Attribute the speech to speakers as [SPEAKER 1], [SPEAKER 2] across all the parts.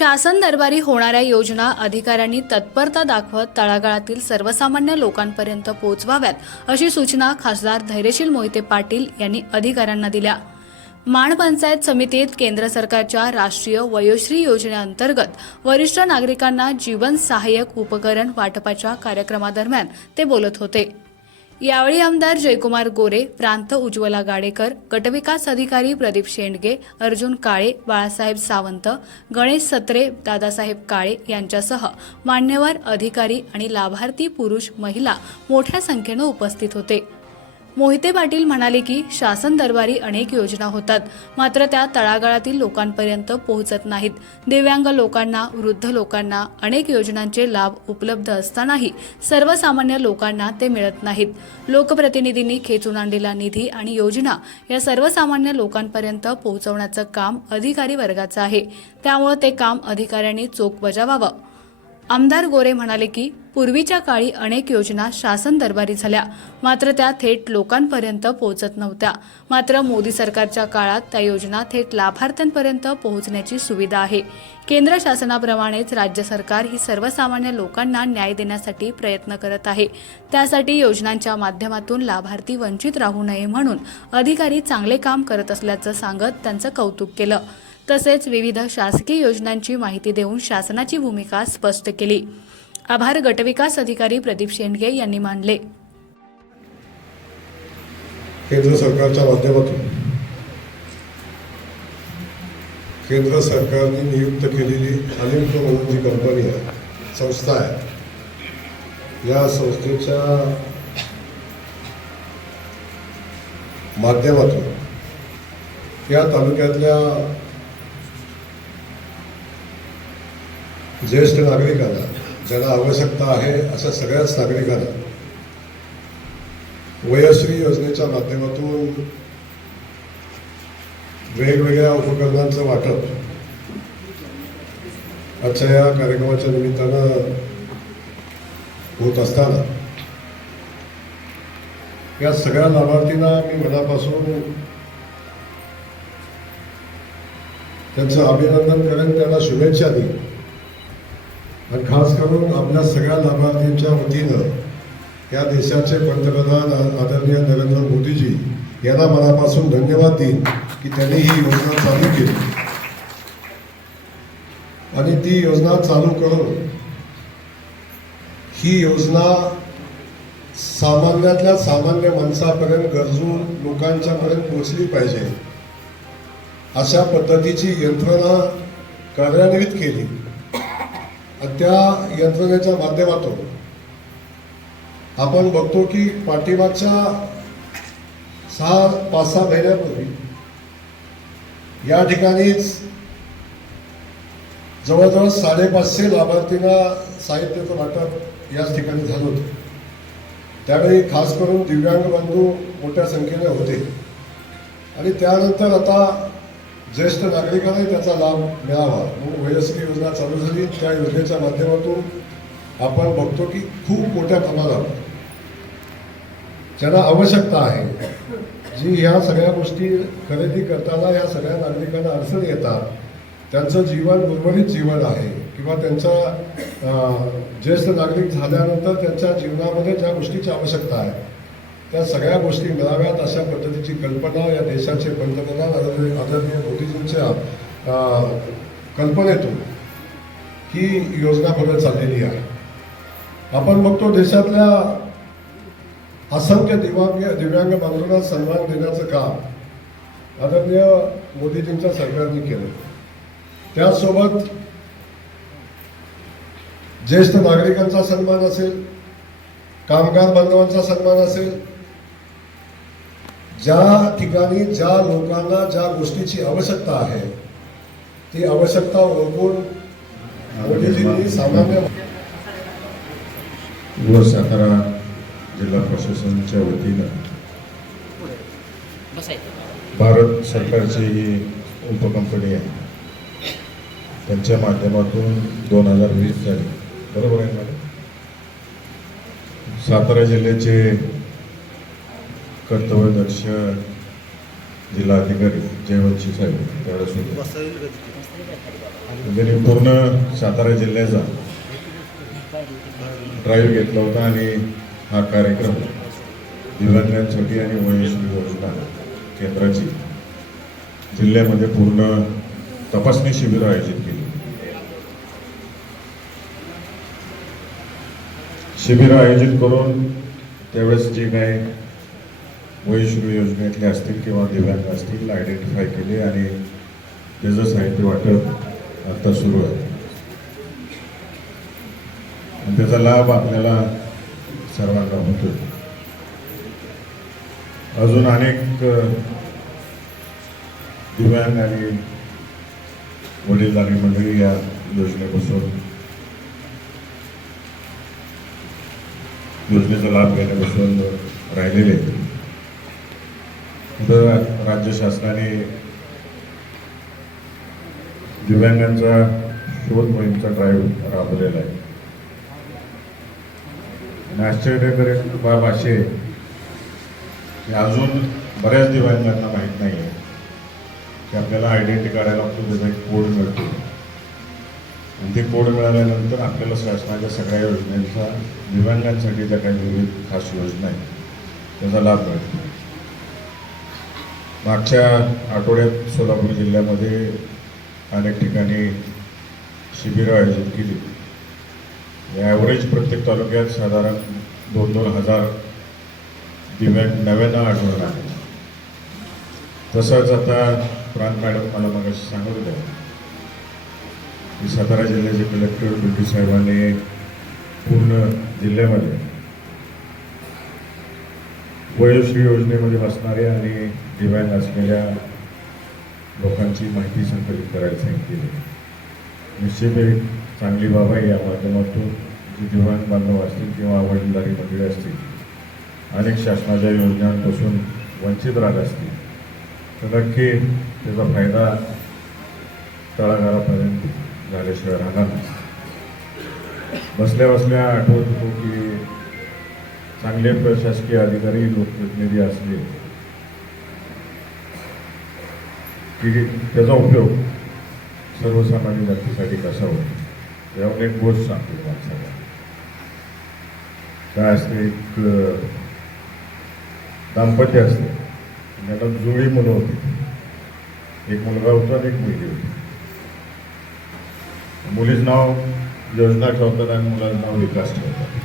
[SPEAKER 1] शासन दरबारी होणाऱ्या योजना अधिकाऱ्यांनी तत्परता दाखवत तळागाळातील सर्वसामान्य लोकांपर्यंत पोहोचवाव्यात अशी सूचना खासदार धैर्यशील मोहिते पाटील यांनी अधिकाऱ्यांना दिल्या. माण पंचायत समितीत केंद्र सरकारच्या राष्ट्रीय वयोश्री योजनेअंतर्गत वरिष्ठ नागरिकांना जीवन सहाय्यक उपकरण वाटपाच्या कार्यक्रमादरम्यान ते बोलत होते. यावेळी आमदार जयकुमार गोरे प्रांत उज्ज्वला गाडेकर गटविकास अधिकारी प्रदीप शेंडगे अर्जुन काळे बाळासाहेब सावंत गणेश सत्रे दादासाहेब काळे यांच्यासह मान्यवर अधिकारी आणि लाभार्थी पुरुष महिला मोठ्या संख्येनं उपस्थित होते. मोहिते पाटील म्हणाले की शासन दरबारी अनेक योजना होतात. मात्र त्या तळागाळातील लोकांपर्यंत पोहोचत नाहीत. दिव्यांग लोकांना वृद्ध लोकांना अनेक योजनांचे लाभ उपलब्ध असतानाही सर्वसामान्य लोकांना ते मिळत नाहीत. लोकप्रतिनिधींनी खेचून आणलेला निधी आणि योजना या सर्वसामान्य लोकांपर्यंत पोहोचवण्याचं काम अधिकारी वर्गाचं आहे. त्यामुळे ते काम अधिकाऱ्यांनी चोख बजावावं. आमदार गोरे म्हणाले की पूर्वीच्या काळी अनेक योजना शासन दरबारी झाल्या. मात्र त्या थेट लोकांपर्यंत पोहोचत नव्हत्या. मात्र मोदी सरकारच्या काळात त्या योजना थेट लाभार्थ्यांपर्यंत पोहोचण्याची सुविधा आहे. केंद्र शासनाप्रमाणेच राज्य सरकार ही सर्वसामान्य लोकांना न्याय देण्यासाठी प्रयत्न करत आहे. त्यासाठी योजनांच्या माध्यमातून लाभार्थी वंचित राहू नये म्हणून अधिकारी चांगले काम करत असल्याचं सांगत त्यांचं कौतुक केलं. तसेच विविध शासकीय योजनांची माहिती देऊन शासनाची भूमिका स्पष्ट केली. आभार गटविकास अधिकारी प्रदीप शेंडगे यांनी मानले.
[SPEAKER 2] केंद्र सरकारच्या माध्यमातून केंद्र सरकारने नियुक्त केलेली अलिप्त म्हणून जी कंपनी आहे संस्था आहे या संस्थेच्या माध्यमातून या तालुक्यातल्या ज्येष्ठ नागरिकांना ज्याला आवश्यकता आहे अशा सगळ्याच नागरिकांना वयश्री योजनेच्या माध्यमातून वेगवेगळ्या उपकरणांचं वाटप आजच्या या कार्यक्रमाच्या निमित्तानं होत असताना या सगळ्या लाभार्थींना मी मनापासून त्यांचं अभिनंदन करेन. त्यांना शुभेच्छा देईन. आणि खास करून आपल्या सगळ्या लाभार्थींच्या वतीनं या देशाचे पंतप्रधान आदरणीय नरेंद्र मोदीजी यांना मनापासून धन्यवाद देईन की त्यांनी ही योजना चालू केली. आणि ती योजना चालू करून ही योजना सामान्यातल्या सामान्य माणसापर्यंत गरजू लोकांच्यापर्यंत पोहोचली पाहिजे. अशा पद्धतीची यंत्रणा कार्यान्वित केली. आणि त्या यंत्रणेच्या माध्यमातून आपण बघतो की पाठीमागच्या सहा पाच सहा महिन्यापूर्वी या ठिकाणीच जवळजवळ साडेपाचशे लाभार्थींना साहित्याचं वाटप याच ठिकाणी झालं होतं. त्यावेळी खास करून दिव्यांग बंधू मोठ्या संख्येने होते. आणि त्यानंतर आता ज्येष्ठ नागरिकांनाही त्याचा लाभ मिळावा. म्हणून वयस्कर योजना चालू झाली. त्या योजनेच्या माध्यमातून आपण बघतो की खूप मोठ्या प्रमाणावर ज्यांना आवश्यकता आहे जी ह्या सगळ्या गोष्टी खरेदी करताना या सगळ्या नागरिकांना अडचण येतात त्यांचं जीवन उर्वरित जीवन आहे किंवा त्यांचा ज्येष्ठ नागरिक झाल्यानंतर त्यांच्या जीवनामध्ये ज्या गोष्टीची आवश्यकता आहे त्या सगळ्या गोष्टी मिळाव्यात अशा पद्धतीची कल्पना या देशाचे पंतप्रधान आदरणीय आदरणीय मोदीजींच्या कल्पनेतून ही योजना पुढे चाललेली आहे. आपण बघतो देशातल्या असंख्य दिव्यांग दिव्यांग बांधवांना सन्मान देण्याचं काम आदरणीय मोदीजींच्या सरकारने केलं. त्यासोबत ज्येष्ठ नागरिकांचा सन्मान असेल कामगार बांधवांचा सन्मान असेल ज्या ठिकाणी ज्या लोकांना ज्या गोष्टीची आवश्यकता आहे ती आवश्यकता ओळखून मोदीजींनी सामान्य
[SPEAKER 3] व सातारा जिल्हा प्रशासनाच्या वतीनं भारत सरकारची ही उपकंपनी आहे. त्यांच्या माध्यमातून दोन हजार वीस साली बरोबर आहे मॅडम सातारा जिल्ह्याचे कर्तव्यदक्ष जिल्हाधिकारी जयवंशी साहेब त्यावेळेस होते त्यांनी पूर्ण सातारा जिल्ह्याचा ड्राईव्ह घेतला होता आणि हा कार्यक्रम दिव्यांगांसाठी आणि वयस्वी योजना केंद्राची जिल्ह्यामध्ये पूर्ण तपासणी शिबिरं आयोजित केली. शिबिरं आयोजित करून त्यावेळेस जे काही वयश्री योजनेतले असतील किंवा दिव्यांग असतील आयडेंटिफाय केले आणि त्याचं साहित्य वाटप आता सुरू आहे. आणि त्याचा लाभ आपल्याला सर्वांना होतो अजून अनेक दिव्यांग आणि वडीलधारी मंडळी या योजनेपासून योजनेचा लाभ घेण्यापासून राहिलेले आहेत. राज्य शासनाने दिव्यांगांचा शोध मोहीमचा ड्राईव्ह राबवलेला आहे. आणि आश्चर्यकारक बाब अशी आहे की अजून बऱ्याच दिव्यांगांना माहीत नाही आहे की आपल्याला आयडेंटिटी काढायला लागतो त्याचा एक कोड मिळतो. आणि ते कोड मिळाल्यानंतर आपल्याला शासनाच्या सगळ्या योजनांचा दिव्यांगांसाठी ज्या काही विविध खास योजना आहेत. त्याचा लाभ मिळतो. मागच्या आठवड्यात सोलापूर जिल्ह्यामध्ये अनेक ठिकाणी शिबिरं आयोजित केली. ॲव्हरेज प्रत्येक तालुक्यात साधारण दोन दोन हजार दिव्यांग नव्यानं आढळून आहे तसंच आता प्राण मॅडम मला मग सांगत होत्या की सातारा जिल्ह्याचे कलेक्टर बिटी साहेबांनी पूर्ण जिल्ह्यामध्ये वयोश्री योजनेमध्ये बसणाऱ्या आणि दिव्यांग असलेल्या लोकांची माहिती संकलित करायला सांगितलेली निश्चित एक चांगली बाब आहे या माध्यमातून जे दिव्यांग बांधव असतील किंवा वडीलधारी मंडळी असतील अनेक शासनाच्या योजनांपासून वंचित राहत असतील तर नक्की त्याचा फायदा तळागाळापर्यंत झाल्याशिवाय राहणार नाही. बसल्या बसल्या आठवत होतो की चांगले प्रशासकीय अधिकारी लोकप्रतिनिधी असले की त्याचा उपयोग सर्वसामान्य जनतेसाठी कसा होतो? यावर एक गोष्ट सांगतो माणसाला काय असते एक दाम्पत्य असते. त्याला जुळी मुलं होती. एक मुलगा होता आणि एक मुलगी होती. मुलीचं नाव योजना ठेवतात आणि मुलाचं नाव विकास ठेवतात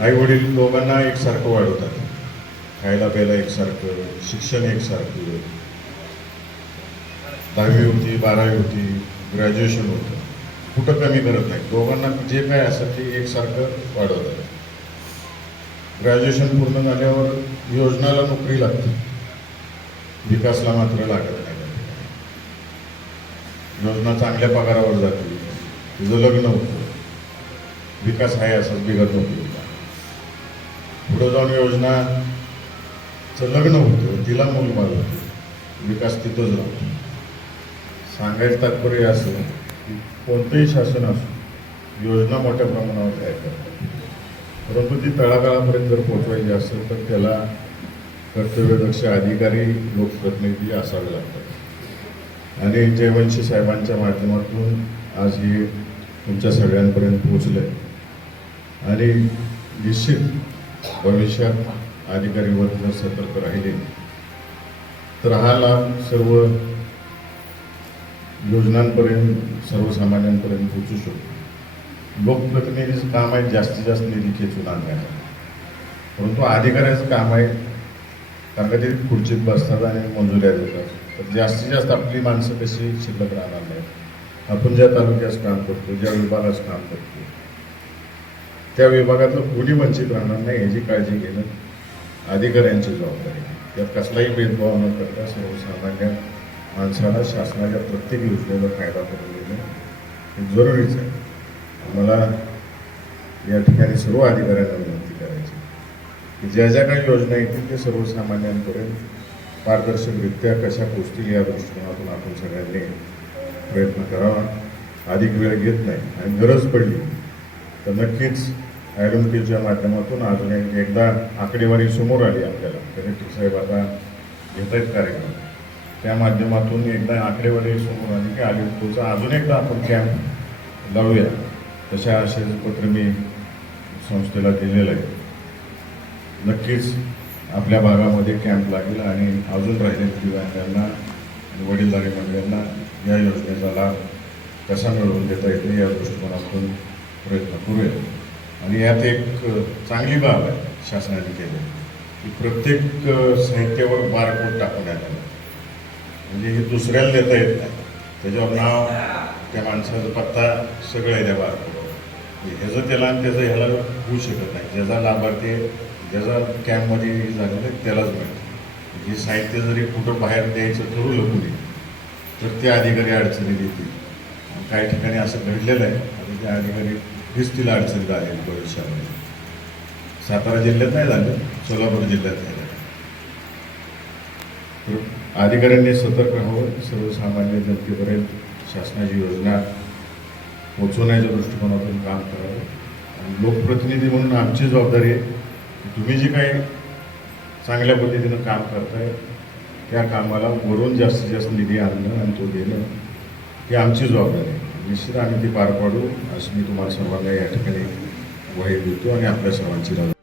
[SPEAKER 3] आई वडील दोघांना एकसारखं वाढवतात. खायला प्यायला एकसारखं शिक्षण एकसारखं. दहावी होती बारावी होती ग्रॅज्युएशन होतं. कुठं कमी करत नाही. दोघांना जे काय असं ते एकसारखं वाढवतात. ग्रॅज्युएशन पूर्ण झाल्यावर योजनाला नोकरी लागते. विकासला मात्र लागत नाही. योजना चांगल्या पगारावर जाते. तुझं लग्न होतं. विकास आहे असंच बिघडत नव्हती पुढं जाऊन योजनाचं लग्न होतं. तिला मूलबाळ होतं. विकास तिथंच राहतो. सांगायचं तात्पर्य असं की कोणतंही शासन असो योजना मोठ्या प्रमाणावर तयार करतात परंतु ती तळागाळापर्यंत जर पोहोचवायची असेल तर त्याला कर्तव्यदक्ष अधिकारी लोकप्रतिनिधी असावे लागतात. आणि जयवंशी साहेबांच्या माध्यमातून आज हे तुमच्या सगळ्यांपर्यंत पोचलं आहे आणि निश्चित भविष्यात अधिकारी वर्ग जर सतर्क राहिले. तर हा लाभ सर्व योजनांपर्यंत सर्वसामान्यांपर्यंत पोचू शकतो. लोकप्रतिनिधीचं काम आहे जास्तीत जास्त निधी खेचून आणण्याचं. परंतु अधिकाऱ्याचं काम आहे कारण का ते खुर्चीत बसतात आणि मंजुऱ्या देतात. तर जास्तीत जास्त आपली माणसं कशी शिल्लक राहणार नाही आपण ज्या तालुक्यास काम करतो ज्या विभागास काम करतो त्या विभागातलं कोणी वंचित राहणार नाही याची काळजी घेणं अधिकाऱ्यांची जबाबदारी त्यात कसलाही भेदभाव न करता सर्वसामान्य माणसाला शासनाच्या प्रत्येक योजनेचा फायदा करून देणं हे जरुरीच आहे. मला या ठिकाणी सर्व अधिकाऱ्यांना विनंती करायची की ज्या ज्या काही योजना येतील ते सर्वसामान्यांपर्यंत पारदर्शकरित्या कशा पोचतील या दृष्टिकोनातून आपण सगळ्यांनी प्रयत्न करावा. अधिक वेळ घेत नाही आणि गरज पडली तर नक्कीच ॲडव्होकेटच्या माध्यमातून अजून एक- एकदा आकडेवारी समोर आली आपल्याला. कलेक्टर साहेब आता घेत आहेत कार्यक्रम. त्या माध्यमातून एकदा आकडेवारी समोर आली की अलिपूरचा अजून एकदा आपण कॅम्प लावूया. तशा आशेचं पत्र मी संस्थेला दिलेलं आहे. नक्कीच आपल्या भागामध्ये कॅम्प लागेल आणि अजून राहिलेल्या दिव्यांगांना आणि वडीलधारी मंडळांना या योजनेचा लाभ कसा मिळवून देता येईल या दृष्टिकोनातून प्रयत्न करूया. आणि यात एक चांगली बाब आहे शासनाने केली की प्रत्येक साहित्यावर बारकोड टाकण्यात आला. म्हणजे हे दुसऱ्याला देता येत नाही. त्याच्यावर नाव त्या माणसाचा पत्ता सगळं आहे त्या बारकोडवर. म्हणजे ह्याचं त्याला आणि त्याचं ह्याला होऊ शकत नाही. ज्याचा लाभार्थी ज्याचा कॅम्पमध्ये हे झालेलं आहे त्यालाच मिळतं. हे साहित्य जरी कुठं बाहेर द्यायचं ठरवलं कुणी तर ते अधिकारी अडचणी देतील काही ठिकाणी असं घडलेलं आहे आणि त्या अधिकारी दिवस तिला अडचणी आलेली भविष्यामध्ये सातारा जिल्ह्यात नाही झालं सोलापूर जिल्ह्यात झालं तर अधिकाऱ्यांनी सतर्क राहावं सर्वसामान्य जनतेपर्यंत शासनाची योजना पोचवण्याच्या दृष्टिकोनातून काम करावं. आणि लोकप्रतिनिधी म्हणून आमची जबाबदारी आहे की तुम्ही जे काही चांगल्या पद्धतीनं काम करताय त्या कामाला वरून जास्तीत जास्त निधी आणणं आणि तो देणं ही आमची जबाबदारी आहे. निश्चित आम्ही ती पार पाडू असं मी तुम्हाला सर्वांना या ठिकाणी ग्वाही देतो आणि आपल्या सर्वांची राज